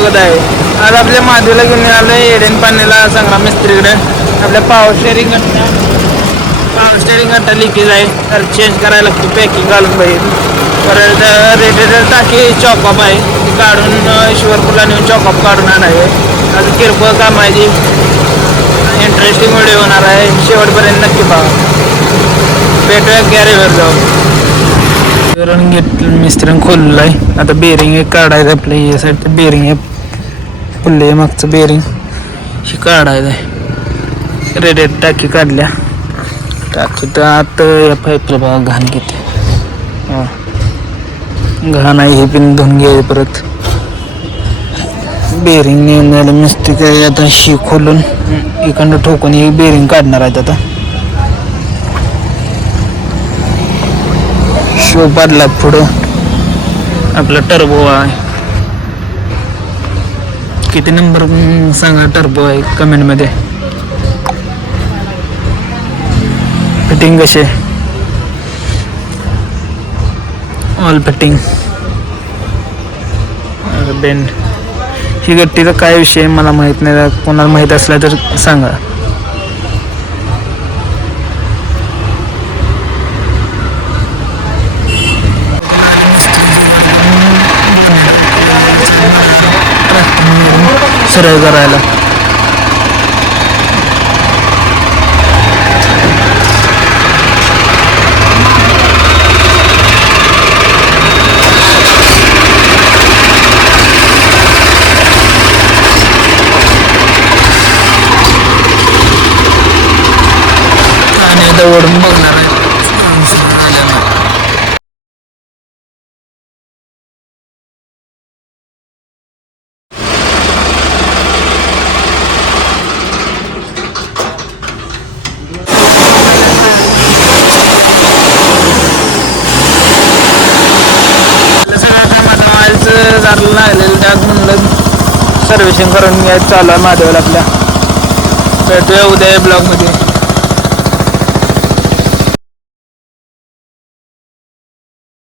स्वागत आहे. आज आपल्या महादेवला घेऊन आलो आहे एडेन पाण्याला संग्राम मिस्त्रीकडे. आपल्या पॉवर स्टेअरिंग गट्टा लिकेज आहे, तर चेंज करायला लागतो. पॅकिंग घालून पाहिजे. परत रेडिएटर टाकी चॉकअप आहे, ती काढून ईश्वरपूरला नेऊन चॉकअप काढून आणायचे. आज किरकोळ काम आहे, जी इंटरेस्टिंग व्हिडिओ होणार आहे. शेवटपर्यंत नक्की पहा. भेटूया गॅरेजवर जाऊ. मिस्त्रीने खोललं आहे. आता बेरिंग एक काढायचं. आपल्या या साईडचं बेरिंग आहे, फुलले मागचं बेरिंग ही काढायचं आहे. रेडिएटर टाकी काढल्या. टाकी तर आत या पाईपला बघा घाण घेते. घाण आहे, हे पिन धुवून घ्यायचं. परत बेरिंग नेऊन झालं. मिस्त्री काय आता शी खोलून इकडं ठोकून ही बेरिंग काढणार आहेत. आता शो पाडला. पुढं आपला टर्बो आहे. किती नंबर सांगा टर्बो आहे कमेंट मध्ये. फिटिंग कशी आहे? All fitting. बेंड ही गट्टीचा काय विषय मला माहित नाही. कोणाला माहित असला तर सांगा. सरळ करायला आणि आता ओढून बघणार आहे. लागलेलं त्यात म्हणलं सर्व्हिसिंग करून घ्यायचं चालू आहे महादेवाला आपल्या. भेटूया उद्या ब्लॉगमध्ये.